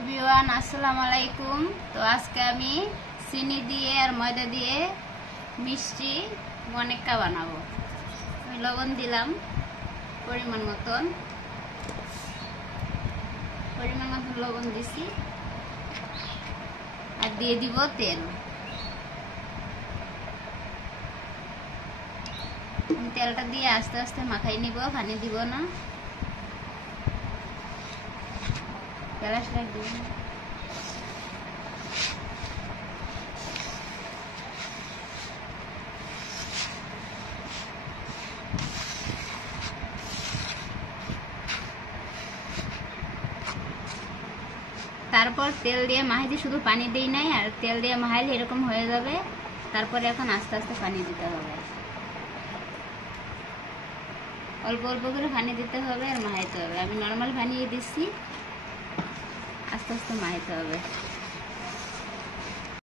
Everyone আসসালামু আলাইকুম। তো আজকে আমি চিনি দিয়ে আর ময়দা দিয়ে মিষ্টি মনেক্কা বানাবো। আমি লবণ দিলাম পরিমাণ মতন লবণ দিছি আর দিয়ে দিব তেল। তেলটা দিয়ে আস্তে আস্তে মাখাই নিব, পানি দিব না। তারপর তেল দিয়ে মাখাইতে শুধু পানি দেই নাই, আর তেল দিয়ে মাখাইলে এরকম হয়ে যাবে। তারপরে এখন আস্তে আস্তে পানি দিতে হবে, অল্প অল্প করে পানি দিতে হবে আর মাখাইতে হবে। আমি নর্মাল পানি দিচ্ছি, আস্তে আস্তে মাখাইতে হবে।